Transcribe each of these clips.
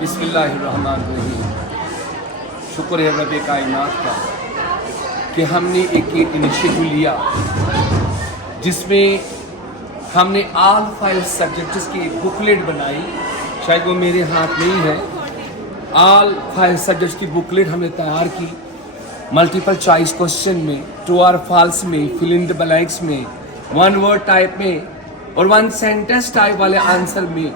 बिस्मिल्लाहिर्रहमानिर्रहीम। शुक्र है रब कायनात का कि हमने एक इनिशिएटिव लिया जिसमें हमने ऑल 5 सब्जेक्ट्स की एक बुकलेट बनाई। शायद वो मेरे हाथ में ही है। ऑल 5 सब्जेक्ट्स की बुकलेट हमने तैयार की। मल्टीपल चॉइस क्वेश्चन में, ट्रू और फॉल्स में, फिल इन द ब्लैंक्स में, 1 वर्ड टाइप में और 1 सेंटेंस टाइप वाले आंसर में।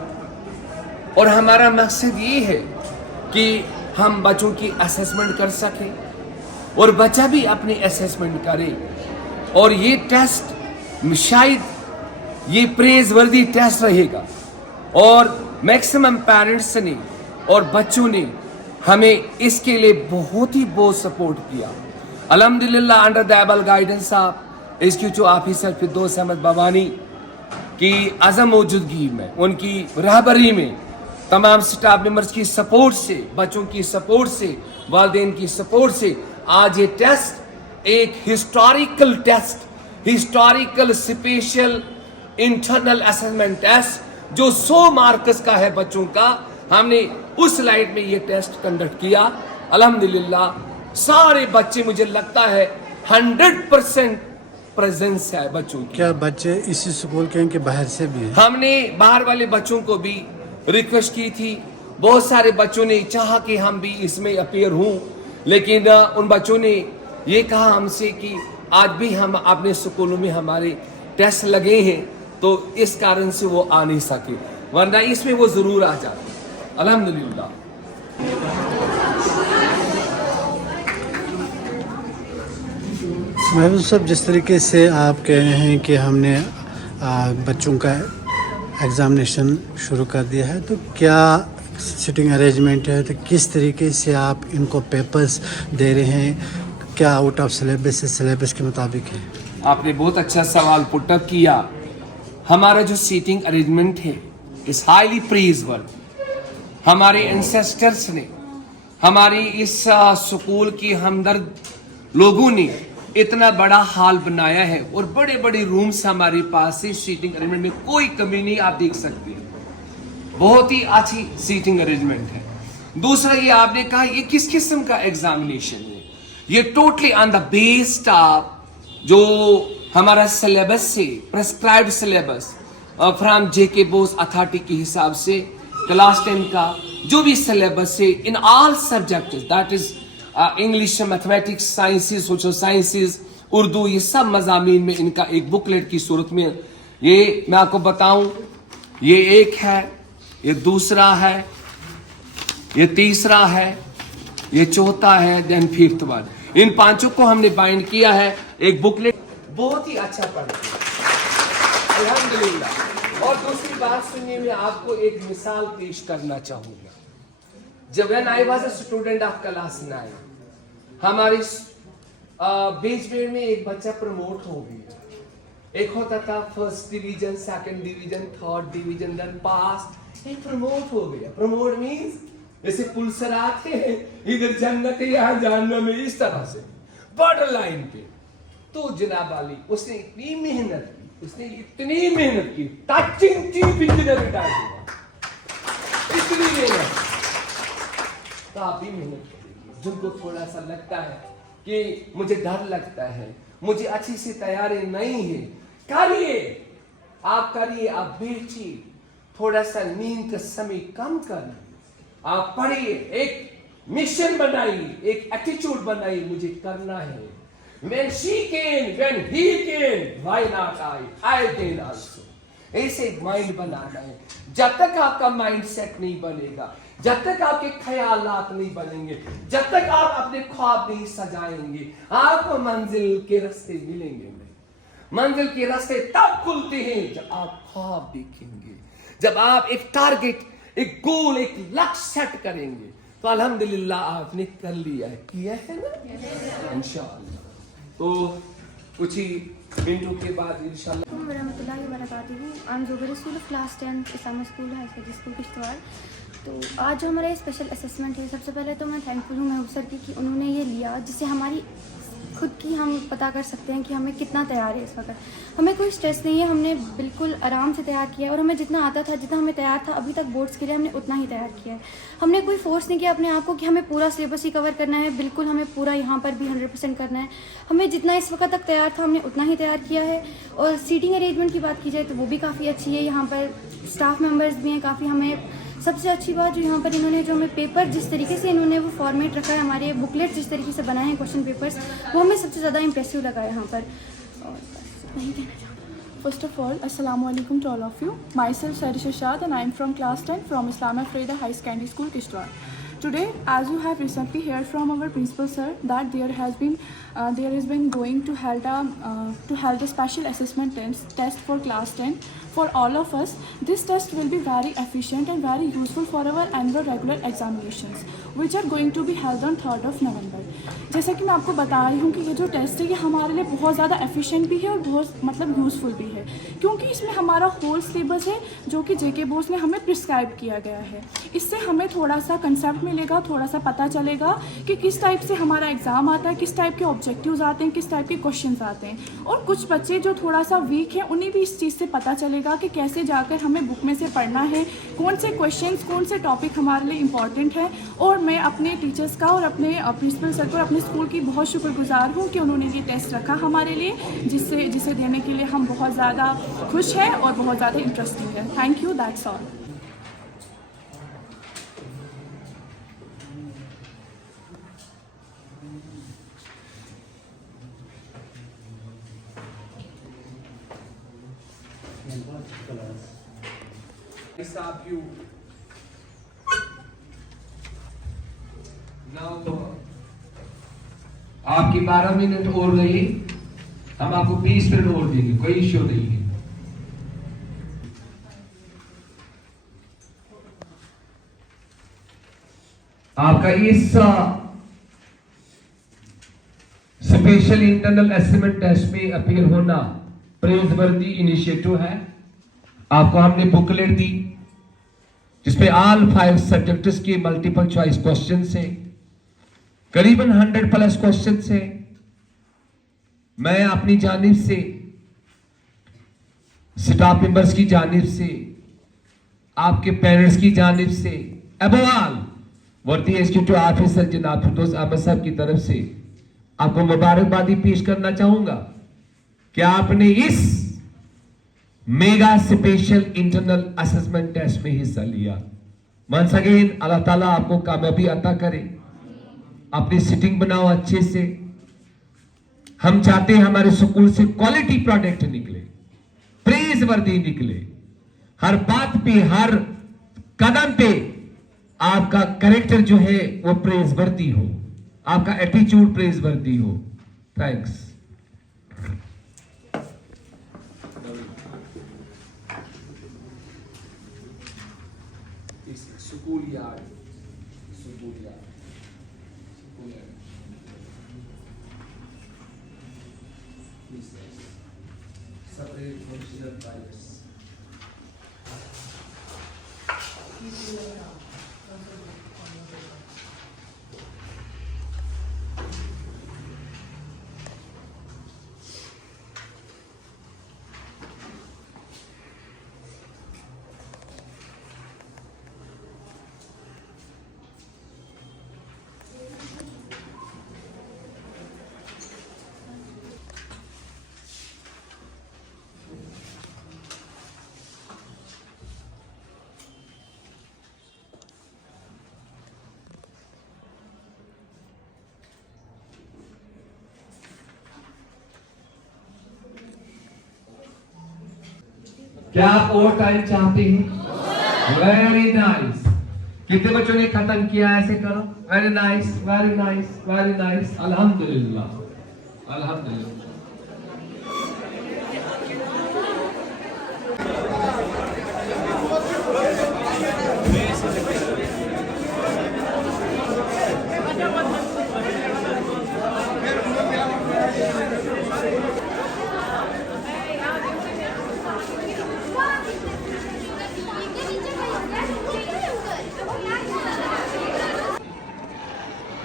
और हमारा मकसद ये है कि हम बच्चों की असेसमेंट कर सकें और बच्चा भी अपनी असेसमेंट करे। और ये टेस्ट शायद ये प्रेज वर्दी टेस्ट रहेगा और मैक्सिमम पेरेंट्स ने और बच्चों ने हमें इसके लिए बहुत सपोर्ट किया। अल्हम्दुलिल्लाह under the able guidance of executive officer Firdaus Ahmad Bawani की अज़म मौजूदगी में, उनकी रहबरी में, तमाम स्टाफ मेंबर्स की सपोर्ट से, बच्चों की सपोर्ट से, वालिदैन की सपोर्ट से आज ये टेस्ट एक historical test, historical special internal assessment test जो 100 मार्क्स का है बच्चों का, हमने उस लाइट में ये टेस्ट कंडक्ट किया। अल्हम्दुलिल्लाह सारे बच्चे, मुझे लगता है 100% प्रेजेंस है बच्चों की। क्या बच्चे इसी स्कूल के हैं कि बाहर से भी हैं? हमने बाहर वाले बच्चों को भी रिक्वेस्ट की थी। बहुत सारे बच्चों ने चाहा कि हम भी इसमें अपीयर हों, लेकिन उन बच्चों ने ये कहा हमसे कि आज भी हम अपने स्कूलों में हमारे टेस्ट लगे हैं, तो इस कारण से वो आ नहीं सके, वरना इसमें वो जरूर आ जाते। अल्हम्दुलिल्लाह। महबूब साहब, जिस तरीके से आप कह रहे हैं कि हमने बच्चों का एग्ज़ामिनेशन शुरू कर दिया है, तो क्या सिटिंग अरेंजमेंट है, तो किस तरीके से आप इनको पेपर्स दे रहे हैं? क्या आउट ऑफ सिलेबस से सिलेबस के मुताबिक है? आपने बहुत अच्छा सवाल पुटअप किया। हमारा जो सीटिंग अरेंजमेंट है इस हाईली प्रेज़वर्दी। हमारे एंसेस्टर्स ने, हमारी इस स्कूल की हमदर्द लोगों ने इतना बड़ा हॉल बनाया है और बड़े बड़े रूम्स हमारे पास है। सीटिंग अरेंजमेंट में कोई कमी नहीं, आप देख सकते हैं, बहुत ही अच्छी सीटिंग अरेंजमेंट है। दूसरा ये आपने कहा ये किस किस्म का एग्जामिनेशन है, ये totally on the based of जो हमारा सिलेबस से prescribed syllabus from JK Bose authority के हिसाब से क्लास 10 का जो भी सिलेबस है in all subject, that is English, mathematics, sciences, social sciences, Urdu, ये सब मजामीन में इनका एक बुकलेट की सूरत में, ये मैं आपको बताऊं, ये एक है, ये दूसरा है, ये तीसरा है, ये चौथा है, देन 5th वन। इन 5 को हमने बाइंड किया है एक बुकलेट। बहुत ही अच्छा पढ़ते हैं अल्हम्दुलिल्लाह। और दूसरी बात सुनिए, मैं आपको एक मिसाल पेश करना चाहूंगा। जब when I was a student of class 9, हमारे बेंच में एक बच्चा प्रमोट हो गया। एक होता था first division, second division, third division, then pass, एक प्रमोट हो गया। प्रमोट मींस जैसे पुलिसर आते हैं, इधर जन्नत है यहाँ जहन्नम में, इस तरह से बॉर्डर लाइन पे। तो जनाब वाली उसने इतनी मेहनत की, उसने इतनी मेहनत की, टचिंग चीफ इंजीनियर रिटायर हुआ, इतनी मेहनत। तो आप भी मेहनत करिए। जिनको थोड़ा सा लगता है कि मुझे डर लगता है, मुझे अच्छी से तैयारी नहीं है, करिए, आप करिए, आप बैठिए, थोड़ा सा नींद का समय कम करिए, आप पढ़िए, एक मिशन बनाइए, एक एटीट्यूड बनाइए, मुझे करना है। When she can, when he can, why not I? I can also. ऐसे माइंड बनाना है। जब तक आपका माइंड सेट नहीं बनेगा, जब तक आपके ख्यालात नहीं बनेंगे, जब तक आप अपने ख्वाब नहीं सजाएंगे, आपको मंजिल के रास्ते मिलेंगे नहीं। मंजिल के रास्ते तब खुलते हैं जब आप ख्वाब देखेंगे, जब आप एक टारगेट, एक गोल, एक लक्ष्य सेट करेंगे। तो अल्हम्दुलिल्लाह आपने कर लिया है, किया है ना इंशाअल्लाह। तो कुछ ही मिनटों के बाद इंशाअल्लाह। वरहमतुल्लाहि वबरकातुहू। I am Zubair school of class 10 Islamic school high secondary school Kishtwar. तो आज जो हमारा स्पेशल असेसमेंट है, सबसे पहले तो मैं थैंकफुल हूँ महबूब सर की कि उन्होंने ये लिया, जिससे हमारी खुद की हम पता कर सकते हैं कि हमें कितना तैयार है इस वक्त। हमें कोई स्ट्रेस नहीं है, हमने बिल्कुल आराम से तैयार किया है और हमें जितना आता था, जितना हमें तैयार था अभी तक बोर्ड्स के लिए, हमने उतना ही तैयार किया है। हमने कोई फोर्स नहीं किया अपने आप को कि हमें पूरा सिलेबस ही कवर करना है, बिल्कुल हमें पूरा यहाँ पर भी 100% करना है। हमें जितना इस वक्त तक तैयार था हमने उतना ही तैयार किया है। और सीटिंग अरेंजमेंट की बात की जाए तो वो भी काफ़ी अच्छी है। यहाँ पर स्टाफ मेम्बर्स भी हैं काफ़ी। हमें सबसे अच्छी बात जो यहाँ पर इन्होंने जो हमें पेपर जिस तरीके से इन्होंने वो फॉर्मेट रखा है, हमारे बुकलेट जिस तरीके से बनाए हैं क्वेश्चन पेपर्स, वो हमें सबसे ज़्यादा इंप्रेसिव लगा है यहाँ पर। और बस इतना ही कहना चाहूँगी। First of all, Assalamu alaikum to all of you. Myself Sarisha Shad and I am from class 10 from Islamia Freda High Secondary School, Kishtwar. Today, as you have recently heard from our principal sir that there has been going to held a special assessment test for class 10 for all of us. This test will be very efficient and very useful for our annual regular examinations, which are going to be held on 3rd of November. जैसा कि मैं आपको बता रही हूँ कि ये जो टेस्ट है ये हमारे लिए बहुत ज़्यादा एफिशिएंट भी है और बहुत यूज़फुल भी है, क्योंकि इसमें हमारा होल सिलेबस है जो कि जेके बोर्ड्स ने हमें प्रिस्क्राइब किया गया है। इससे हमें थोड़ा सा कंसेप्ट मिलेगा, थोड़ा सा पता चलेगा कि किस टाइप से हमारा एग्ज़ाम आता है, किस टाइप के ऑब्जेक्टिव्स आते हैं, किस टाइप के क्वेश्चंस आते हैं। और कुछ बच्चे जो थोड़ा सा वीक हैं उन्हें भी इस चीज़ से पता चलेगा कि कैसे जाकर हमें बुक में से पढ़ना है, कौन से क्वेश्चंस, कौन से टॉपिक हमारे लिए इंपॉर्टेंट है। और मैं अपने टीचर्स का और अपने प्रिंसिपल सर को और अपने स्कूल की बहुत शुक्रगुजार हूँ कि उन्होंने ये टेस्ट रखा हमारे लिए, जिसे देने के लिए हम बहुत ज़्यादा खुश हैं और बहुत ज़्यादा इंटरेस्टिंग है। Thank you, that's all. आपकी 12 मिनट और गई, हम आपको 20 मिनट और देंगे, कोई इश्यू नहीं है। आपका इस स्पेशल इंटरनल असेसमेंट टेस्ट में अपीयर होना प्रेज़वर्दी इनिशिएटिव है। आपको हमने बुकलेट दी जिसपे ऑल 5 सब्जेक्ट्स के मल्टीपल चॉइस क्वेश्चन है, करीबन 100+ क्वेश्चन है। मैं अपनी जानिब से, स्टाफ मेंबर्स की जानिब से, आपके पेरेंट्स की जानिब से, अबव ऑल वर्दी एग्जीक्यूटिव ऑफिसर जनाब फिरदौस अहमद साहब की तरफ से आपको मुबारकबादी पेश करना चाहूंगा कि आपने इस mega special internal assessment test में हिस्सा लिया। वंस अगेन अल्लाह ताला आपको कामयाबी अता करे। अपनी सिटिंग बनाओ अच्छे से। हम चाहते हैं हमारे स्कूल से क्वालिटी प्रोडक्ट निकले, प्रेज वर्दी निकले, हर बात पे, हर कदम पे आपका कैरेक्टर जो है वो प्रेज वर्दी हो, आपका एटीट्यूड प्रेज वर्दी हो। Thanks. School yard, school yard, school yard. Separate functional types. क्या आप और टाइम चाहते हैं? Very nice. कितने बच्चों ने खत्म किया? ऐसे करो। Very nice, very nice, very nice. अल्हम्दुलिल्लाह, अल्हम्दुलिल्लाह।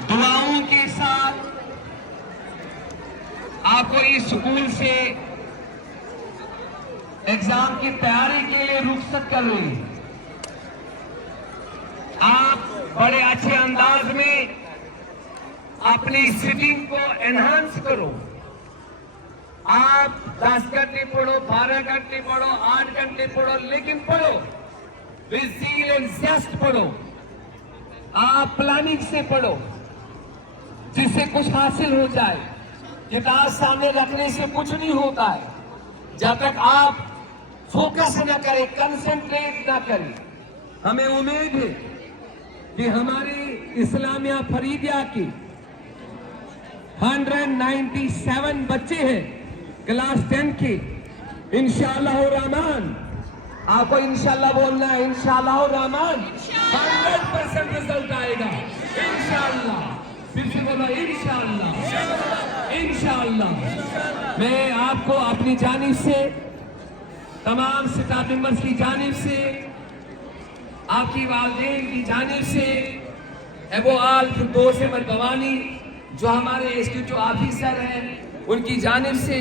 दुआओं के साथ एग्जाम की तैयारी के लिए रुखसत कर रही है। आप बड़े अच्छे अंदाज में अपनी सिटिंग को एनहांस करो। आप 10 घंटे पढ़ो, 12 घंटे पढ़ो, 8 घंटे पढ़ो, लेकिन पढ़ो विद ज़ील एंड ज़ेस्ट पढ़ो। आप प्लानिंग से पढ़ो जिससे कुछ हासिल हो जाए। किताब सामने रखने से कुछ नहीं होता है जब तक आप फोकस न करें, कंसंट्रेट न करें। हमें उम्मीद है कि हमारी इस्लामिया फरीदिया की 197 बच्चे हैं क्लास 10 के। इंशाअल्लाह रहमान, आपको इंशाअल्लाह बोलना है, इंशाअल्लाह रहमान 100% रिजल्ट आएगा इंशाअल्लाह। फिर से बोलो इंशाअल्लाह, इंशाअल्लाह। मैं आपको अपनी जानिब से, तमाम स्टाफ मेंबर्स की जानिब से, आपकी वालिदैन की जानिब से, एबो आल फिरदौस मरगवानी जो हमारे एग्जीक्यूटिव ऑफिसर हैं उनकी जानिब से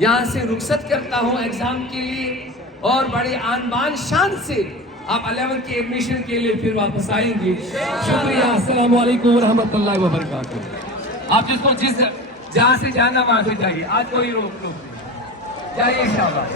यहाँ से रुखसत करता हूँ एग्जाम के लिए। और बड़े आन बान शान से आप 11 के एडमिशन के लिए फिर वापस आएंगे। शुक्रिया। अस्सलाम वालेकुम रहमतुल्लाहि व बरकातहू। आप जिसको जिस जहाँ से जाना वहाँ से जाइए, आज कोई रोक टोक नहीं, जाइए शाबाश।